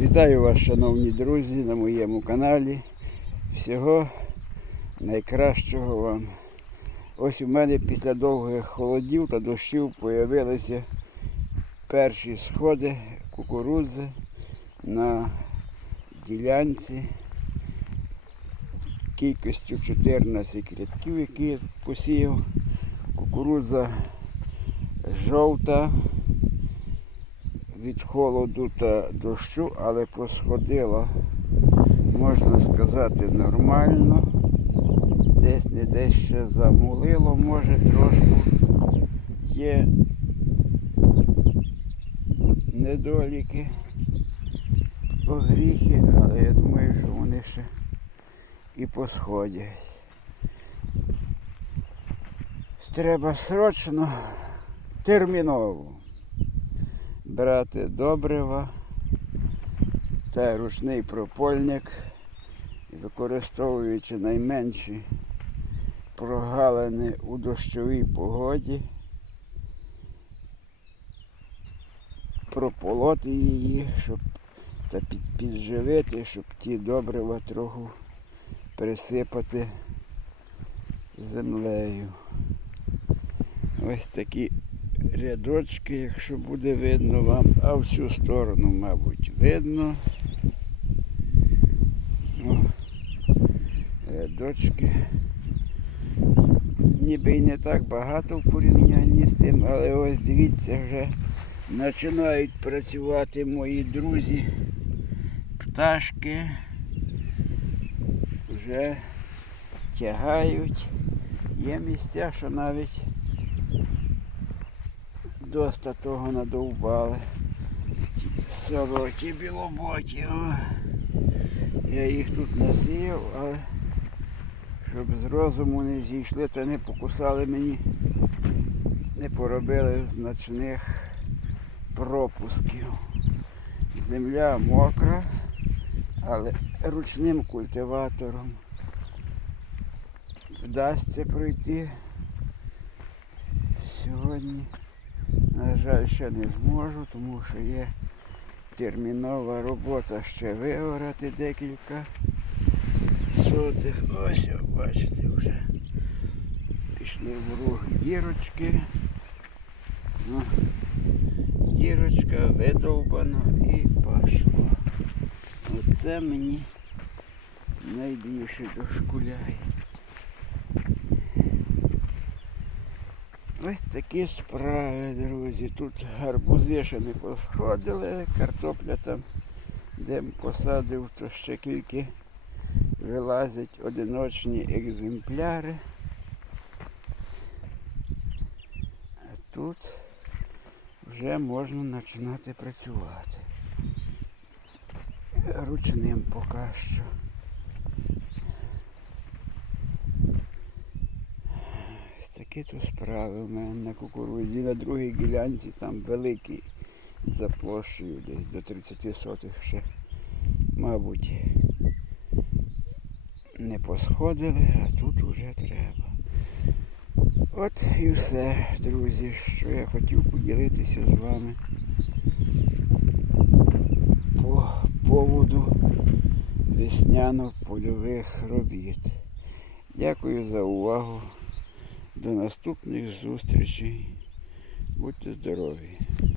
Вітаю вас, шановні друзі, на моєму каналі. Всього найкращого вам. Ось у мене після довгих холодів та дощів появилися перші сходи кукурудзи на ділянці кількістю 14 рядків, які я посіяв. Кукурудза жовта від холоду та дощу, але посходила, можна сказати, нормально. Десь не десь ще замулило, може трошки є недоліки, огріхи, але я думаю, що вони ще і посходять. Треба срочно, терміново брати добрива та ручний пропольник, використовуючи найменші прогалини у дощовій погоді, прополоти її, щоб та підживити, щоб ті добрива трохи присипати землею. Ось такі рядочки, якщо буде видно вам, а всю сторону, мабуть, видно. О, рядочки. Ніби й не так багато в порівнянні з тим, але ось дивіться, вже починають працювати мої друзі, пташки, вже тягають. Є місця, що навіть доста того надовбали. Сороті білоботі. О. Я їх тут насіяв, але щоб з розуму не зійшли та не покусали мені, не поробили значних пропусків. Земля мокра, але ручним культиватором вдасться пройти сьогодні. На жаль, ще не зможу, тому що є термінова робота ще виорати декілька сотих. Ось, бачите, вже пішли в рух дірочки. Ну, дірочка видовбана і пішло. Оце мені найбільше дошкуляє. Ось такі справи, друзі. Тут гарбузи ще не посходили, картопля там, де посадив, то ще тільки вилазять одиночні екземпляри. А тут вже можна починати працювати. Ручним поки що. Ось такі то справи у мене на кукурудзі. На другій ділянці там великий за площею десь до 30 сотих ще, мабуть, не посходили, а тут уже треба. От і все, друзі, що я хотів поділитися з вами по поводу весняно-польових робіт. Дякую за увагу. До наступних зустрічей. Будьте здорові!